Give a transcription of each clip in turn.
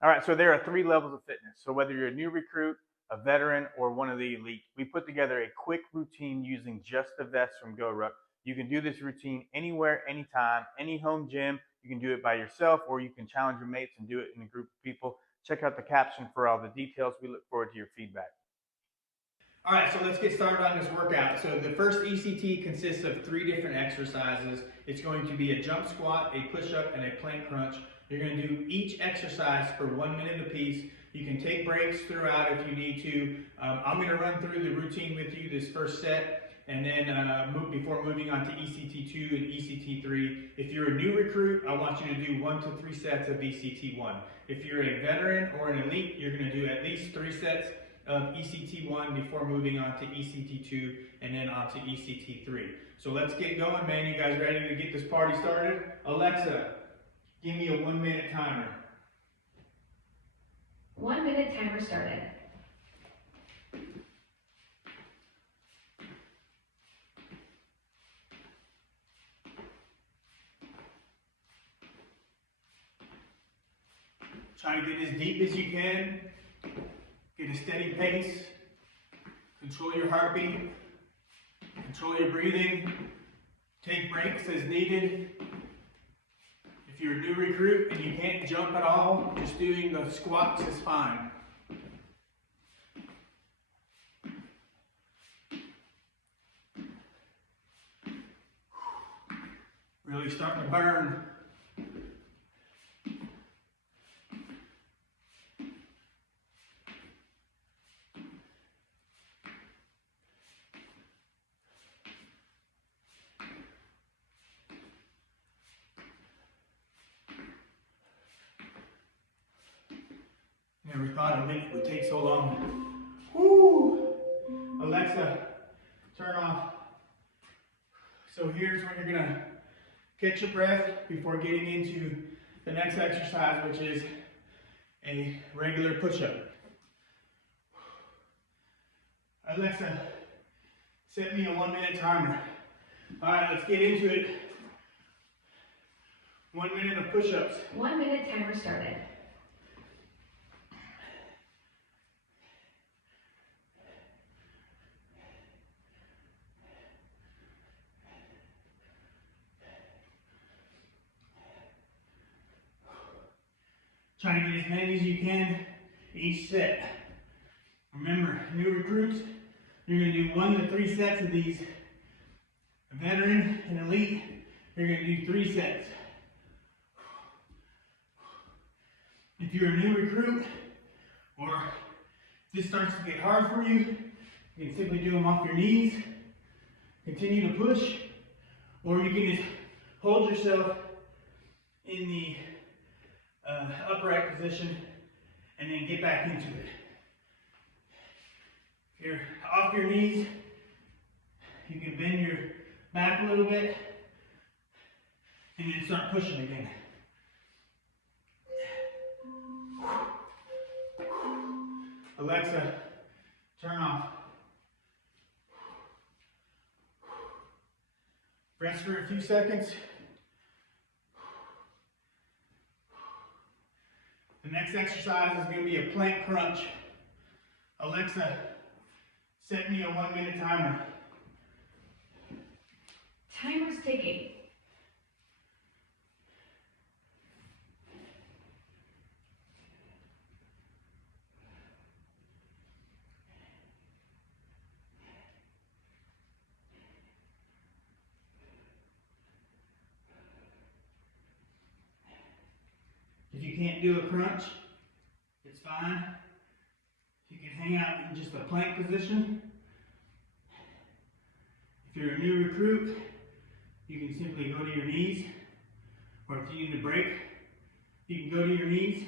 All right, so there are 3 levels of fitness. So whether you're a new recruit, a veteran, or one of the elite, we put together a quick routine using just the vest from GoRuck. You can do this routine anywhere, anytime, any home gym. You can do it by yourself, or you can challenge your mates and do it in a group of people. Check out the caption for all the details. We look forward to your feedback. All right, so let's get started on this workout. So the first ECT consists of 3 different exercises. It's going to be a jump squat, a push-up, and a plank crunch. You're going to do each exercise for 1 minute apiece. You can take breaks throughout if you need to. I'm going to run through the routine with you this first set, and then before moving on to ECT2 and ECT3. If you're a new recruit, I want you to do 1 to 3 sets of ECT1. If you're a veteran or an elite, you're going to do at least 3 sets of ECT1 before moving on to ECT2 and then on to ECT3. So let's get going, man. You guys ready to get this party started? Alexa, give me a 1 minute timer. 1 minute timer started. Try to get as deep as you can. Get a steady pace. Control your heartbeat. Control your breathing. Take breaks as needed. If you're a new recruit and you can't jump at all, just doing the squats is fine. Really starting to burn. Never thought a minute would take so long. Woo! Alexa, turn off. So here's when you're gonna catch your breath before getting into the next exercise, which is a regular push-up. Alexa, set me a 1 minute timer. All right, let's get into it. 1 minute of push-ups. 1 minute timer started. Try to get as many as you can each set. Remember, new recruits, you're going to do 1 to 3 sets of these. A veteran and elite, you're going to do 3 sets. If you're a new recruit, or if this starts to get hard for you, you can simply do them off your knees, continue to push, or you can just hold yourself in the upright position and then get back into it. If you're off your knees, you can bend your back a little bit and then start pushing again. Alexa, turn off. Rest for a few seconds. The next exercise is going to be a plank crunch. Alexa, set me a 1 minute timer. Timer's ticking. If you can't do a crunch, it's fine. You can hang out in just a plank position. If you're a new recruit, you can simply go to your knees, or if you need a break, you can go to your knees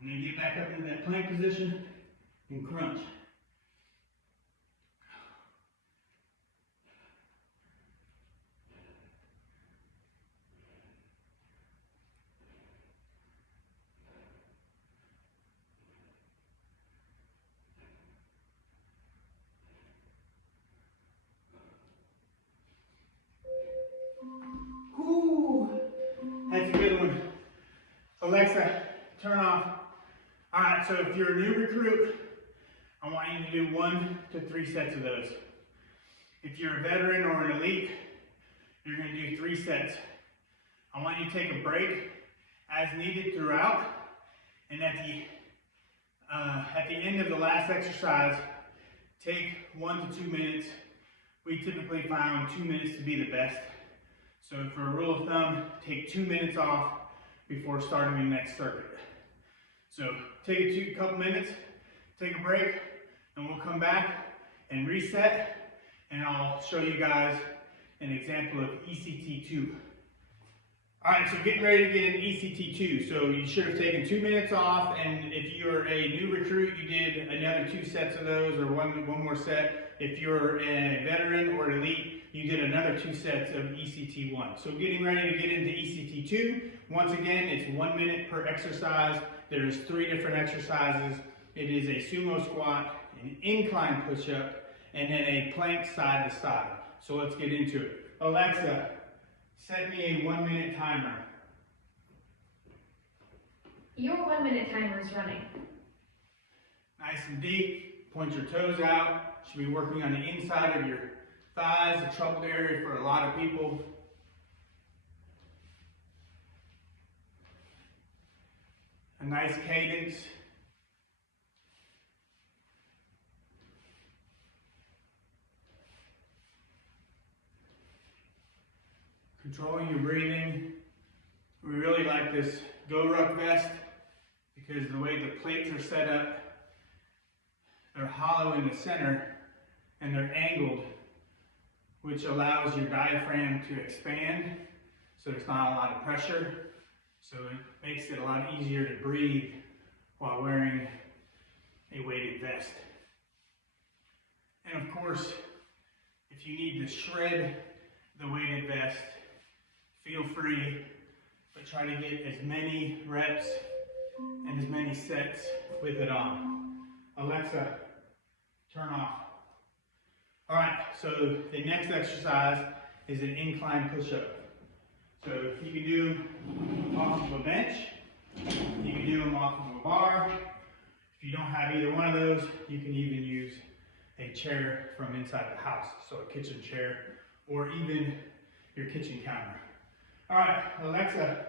and then get back up into that plank position and crunch. Whew, that's a good one. Alexa, turn off. All right, so if you're a new recruit, I want you to do 1 to 3 sets of those. If you're a veteran or an elite, you're going to do 3 sets. I want you to take a break as needed throughout, and at the end of the last exercise, take 1 to 2 minutes. We typically found 2 minutes to be the best. So for a rule of thumb, take 2 minutes off before starting the next circuit. So take a couple minutes, take a break, and we'll come back and reset, and I'll show you guys an example of ECT2. All right, so getting ready to get into ECT2. So you should have taken 2 minutes off, and if you're a new recruit, you did another 2 sets of those, or one more set. If you're a veteran or elite, you did another 2 sets of ECT1. So getting ready to get into ECT2, once again, it's 1 minute per exercise. There's 3 different exercises. It is a sumo squat, an incline push-up, and then a plank side to side. So let's get into it. Alexa, set me a 1 minute timer. Your 1 minute timer is running. Nice and deep, point your toes out. Should be working on the inside of your thighs, a troubled area for a lot of people. A nice cadence. Controlling your breathing. We really like this Go Ruck vest because the way the plates are set up, they're hollow in the center and they're angled, which allows your diaphragm to expand, so there's not a lot of pressure. So it makes it a lot easier to breathe while wearing a weighted vest. And of course, if you need to shred the weighted vest, feel free, but try to get as many reps and as many sets with it on. Alexa, turn off. All right, so the next exercise is an incline push-up. So you can do them off of a bench, you can do them off of a bar. If you don't have either one of those, you can even use a chair from inside the house, so a kitchen chair, or even your kitchen counter. All right, Alexa,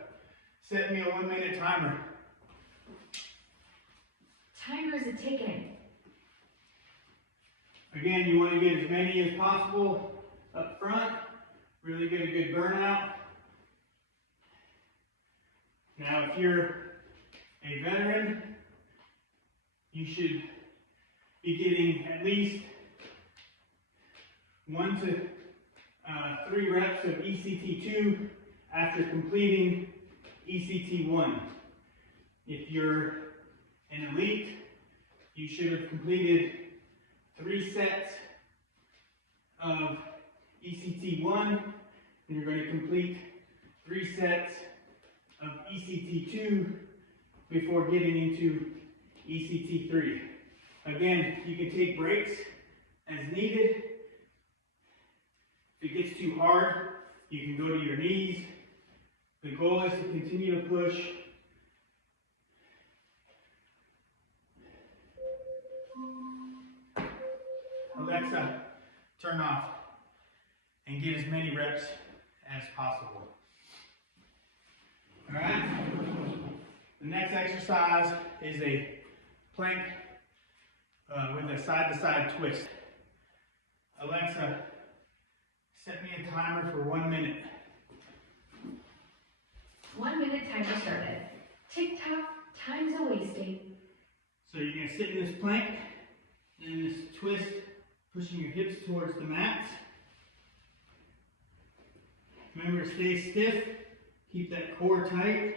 set me a 1 minute timer. Timer is ticking. Again, you want to get as many as possible up front, really get a good burnout. Now, if you're a veteran, you should be getting at least 1 to 3 reps of ECT2 after completing ECT1. If you're an elite, you should have completed 3 sets of ECT1, and you're going to complete 3 sets of ECT2 before getting into ECT3. Again, you can take breaks as needed. If it gets too hard, you can go to your knees. The goal is to continue to push. Alexa, turn off and get as many reps as possible. All right? The next exercise is a plank with a side-to-side twist. Alexa, set me a timer for 1 minute. 1 minute timer started. Tick-tock, time's a-wasting. So you're going to sit in this plank, and this twist, pushing your hips towards the mat. Remember to stay stiff, keep that core tight.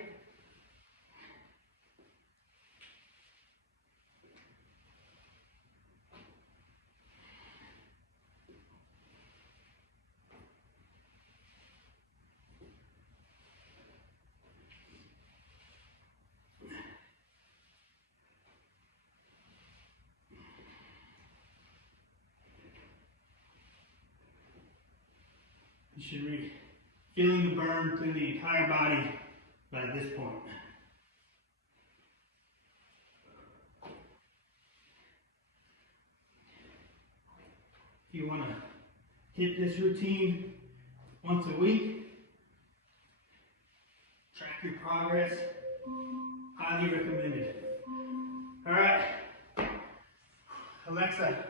You should be feeling the burn through the entire body by this point. you want to hit this routine once a week, track your progress, highly recommended. All right, Alexa,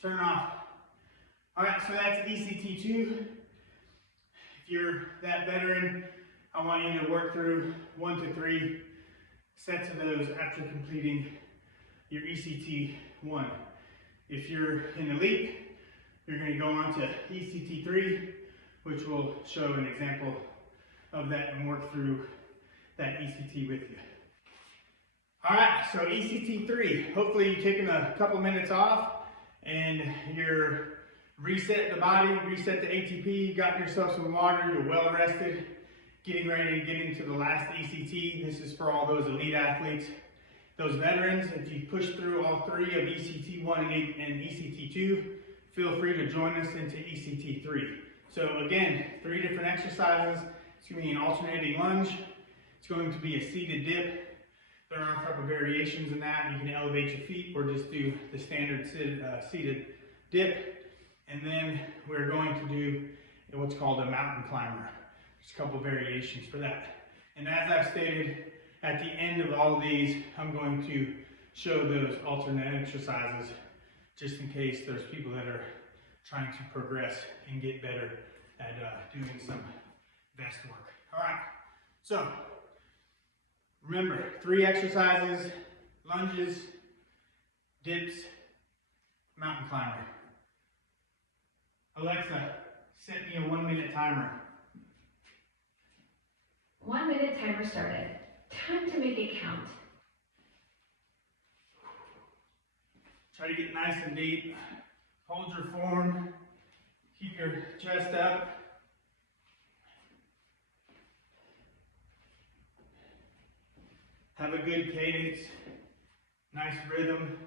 turn off. All right, so that's ECT2. If you're that veteran, I want you to work through 1 to 3 sets of those after completing your ECT1. If you're an elite, you're going to go on to ECT3, which will show an example of that and work through that ECT with you. All right, so ECT3, hopefully you've taken a couple minutes off and you're reset the body, reset the ATP, gotten yourself some water, you're well rested, getting ready to get into the last ECT. This is for all those elite athletes. Those veterans, if you push through all 3 of ECT1 and ECT2, feel free to join us into ECT3. So again, 3 different exercises. It's going to be an alternating lunge. It's going to be a seated dip. There are a couple variations in that. You can elevate your feet or just do the standard seated dip. And then we're going to do what's called a mountain climber. There's a couple variations for that. And as I've stated, at the end of all of these, I'm going to show those alternate exercises just in case there's people that are trying to progress and get better at doing some vest work. All right, so remember, 3 exercises: lunges, dips, mountain climber. Alexa, set me a 1-minute timer. 1-minute timer started. Time to make it count. Try to get nice and deep. Hold your form. Keep your chest up. Have a good cadence. Nice rhythm.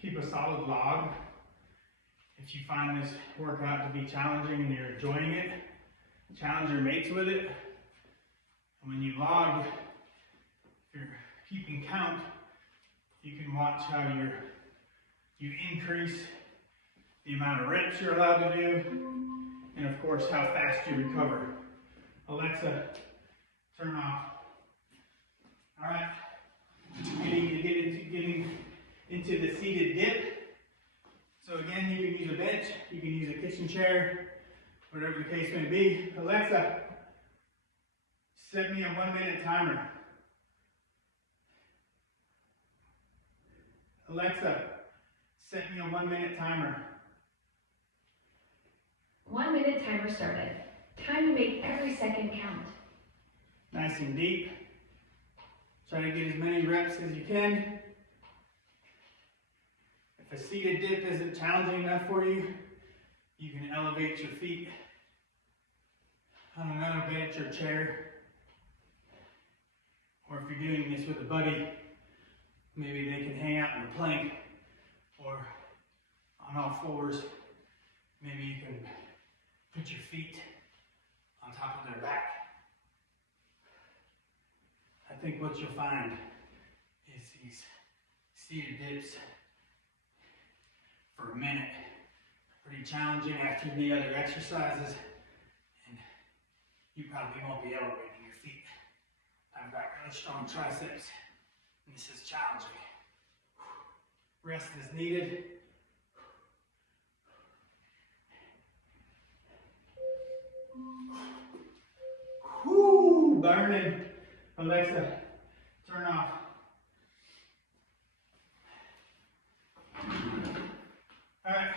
Keep a solid log. If you find this workout to be challenging and you're enjoying it, challenge your mates with it. And when you log, if you're keeping count, you can watch how you increase the amount of reps you're allowed to do, and of course how fast you recover. Alexa, turn off. All right, getting into the seated dip. So again, you can use a bench, you can use a kitchen chair, whatever the case may be. Alexa, set me a 1-minute timer. Alexa, set me a 1-minute timer. 1-minute timer started. Time to make every second count. Nice and deep. Try to get as many reps as you can. If a seated dip isn't challenging enough for you, you can elevate your feet on another bench or chair. Or if you're doing this with a buddy, maybe they can hang out in a plank or on all fours. Maybe you can put your feet on top of their back. I think what you'll find is these seated dips for a minute pretty challenging after the other exercises, and you probably won't be elevating your feet. I've got really strong triceps, and this is challenging. Rest is needed. Whoo, burning. Alexa, turn off. All right,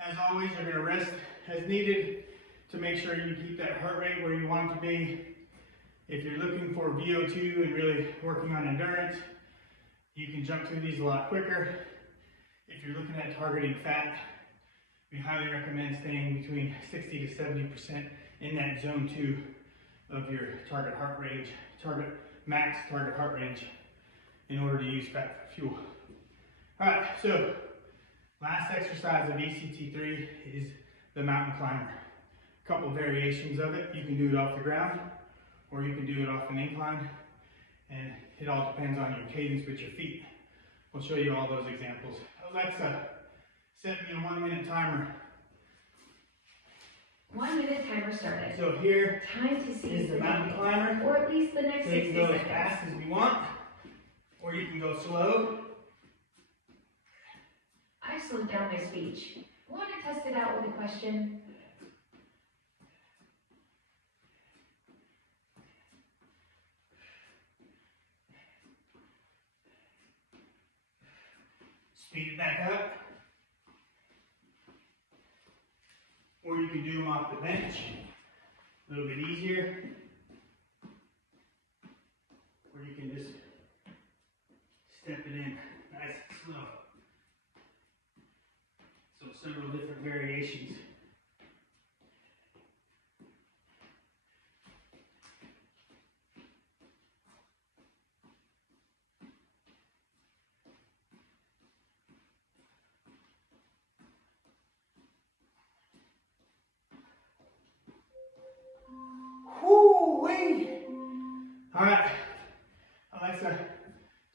as always, you're gonna rest as needed to make sure you keep that heart rate where you want it to be. If you're looking for VO2 and really working on endurance, you can jump through these a lot quicker. If you're looking at targeting fat, we highly recommend staying between 60 to 70% in that zone 2 of your target heart range, target max target heart range in order to use fat for fuel. All right, so last exercise of ECT3 is the mountain climber. A couple variations of it. You can do it off the ground, or you can do it off an incline, and it all depends on your cadence with your feet. We'll show you all those examples. Alexa, set me a 1 minute timer. 1 minute timer started. So here Time to seize is the the mountain day, climber. or at least the next So you 60 can go as seconds. fast as we want, or you can go slow. I slowed down my speech. Want to test it out with a question? Speed it back up. Or you can do them off the bench. A little bit easier. Or you can just step it in nice and slow. So several different variations. Whoo-wee! All right, Alexa,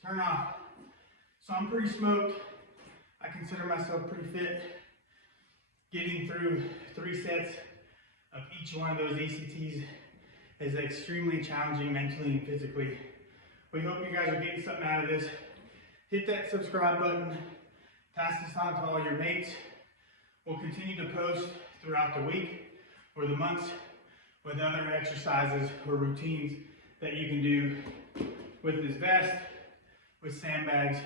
turn off. So I'm pretty smoked. I consider myself pretty fit. Getting through 3 sets of each one of those ECTs is extremely challenging mentally and physically. We hope you guys are getting something out of this. Hit that subscribe button. Pass this on to all your mates. We'll continue to post throughout the week or the months with other exercises or routines that you can do with this vest, with sandbags,